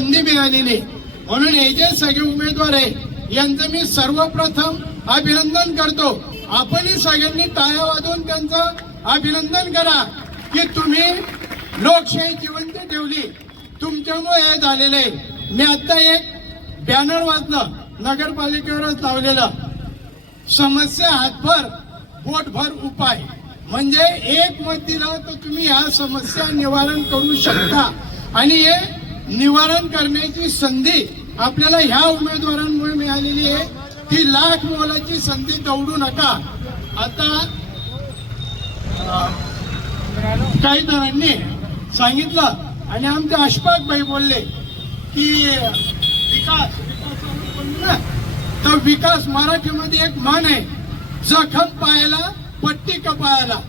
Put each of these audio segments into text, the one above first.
संधी मिळालेली म्हणून हे जे सगळे उमेदवार आहे यांचं मी सर्वप्रथम अभिनंदन करतो. आपणही सगळ्यांनी टाळ्या वाजवून त्यांचं अभिनंदन करा की तुम्ही लोकशाही जिवंत ठेवली. तुमच्यामुळे हे झालेलं आहे. मी आता एक बॅनर वाचलं नगरपालिकेवरच लावलेलं. समस्या हातभर बोटभर उपाय. म्हणजे एक मत दिला तर तुम्ही ह्या समस्या निवारण करू शकता. आणि हे निवारण करण्याची संधी आपल्याला ह्या उमेदवारांमुळे मिळालेली आहे. ती लाख मोलाची संधी दौडू नका. आता काही जणांनी सांगितलं आणि आमचे अशफाक भाई बोलले की विकास विकास तर विकास मराठीमध्ये एक मान आहे जखम पायाला पट्टी कपाळाला.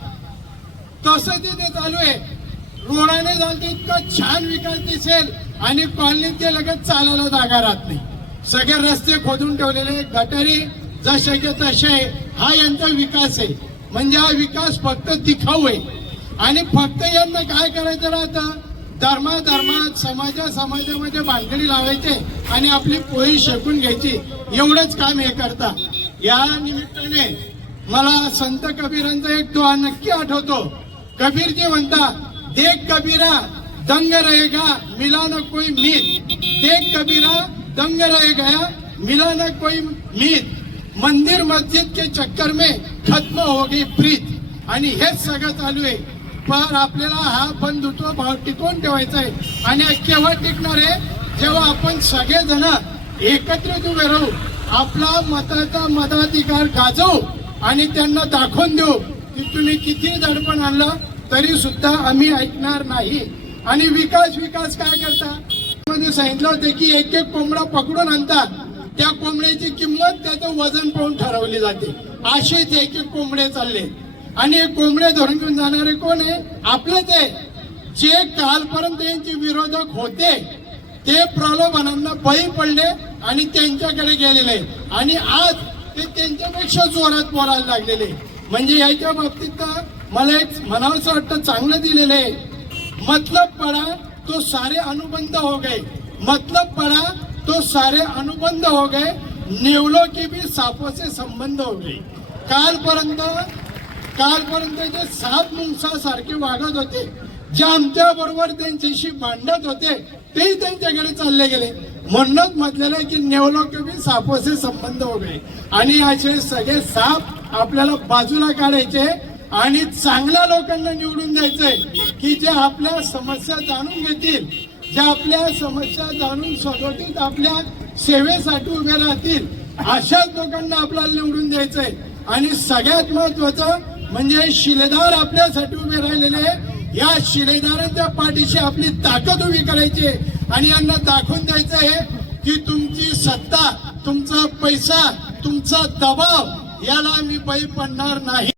तसं तिथे चालू आहे. रोडाने झालं तर इतकं छान विकास दिसेल आणि कॉलनीत ते लगेच चालायला जागा राहत नाही. सगळे रस्ते खोदून ठेवलेले गटारी जसे तसे हा यांचा विकास आहे. म्हणजे हा विकास फक्त दिखाऊ आहे. आणि फक्त यांना काय करायचं राहतं? धर्मा धर्मात समाजा समाजामध्ये बांधणी लावायचे आणि आपली पोळी शेकून घ्यायची. एवढंच काम हे करता. या निमित्ताने मला संत कबीरांचा एक दोहा नक्की आठवतो. कबीरजी म्हणता देख कबीरा दंग रहेगा मिला न कोई मीत। देख कबीरा दंग रह गया मिला न कोई मीत। मंदिर मस्जिद के चक्कर में खत्म हो गई प्रीत। आणि हेच सगळं चालू आहे. पण आपल्याला हा बंधुत्व भाव टिकवून ठेवायचा आहे. आणि केव्हा टिकणार आहे? जेव्हा आपण सगळेजण एकत्रित उभे राहू आपला मताचा मताधिकार गाजवू आणि त्यांना दाखवून देऊ की तुम्ही किती दडपण आणलं तरी सुद्धा आम्ही ऐकणार नाही. आणि विकास विकास काय करता? मध्ये सांगितलं होतं की एक एक कोंबडा पकडून आणतात. त्या कोंबड्याची किंमत त्याचं वजन पाहून ठरवली जाते. असेच एक एक कोंबडे चालले. आणि कोंबडे धरून घेऊन जाणारे कोण आहे? आपलेच आहे. जे कालपर्यंत यांचे विरोधक होते ते प्रलोभनांना बळी पडले आणि त्यांच्याकडे गेलेले. आणि आज ते त्यांच्यापेक्षा जोरात बोलायला लागलेले. म्हणजे याच्या बाबतीत तर मला एक म्हणावंसं वाटतं चांगलं दिलेलं आहे. मतलब पड़ा तो सारे अनुबंध हो गए. मतलब पड़ा तो सारे अनुबंध हो गए. नेवलों की भी सांपों से संबंध हो गए. कालपर्यंत कालपर्यंत जे साप मुंसासारखे वागत होते जे आमच्या बरोबर त्यांच्याशी भांडत होते तेही त्यांच्याकडे चालले गेले. म्हणूनच म्हटलेलं आहे की नेवलो की भी सापों संबंध हो गए. आणि असे सगळे साप आपल्याला बाजूला काढायचे आणि चांगल्या लोकांना निवडून द्यायचंय की जे आपल्या समस्या जाणून घेतील जे आपल्या समस्या जाणून सदोटीत आपल्या सेवेसाठी उभे राहतील अशाच लोकांना आपल्याला निवडून द्यायचंय आणि सगळ्यात महत्वाचं म्हणजे शिलेदार आपल्यासाठी उभे राहिलेले आहे. या शिलेदारांच्या पाठीशी आपली ताकद उभी करायची आहे. आणि यांना दाखवून द्यायचं आहे की तुमची सत्ता तुमचा पैसा तुमचा दबाव याला मी बळी पडणार नाही.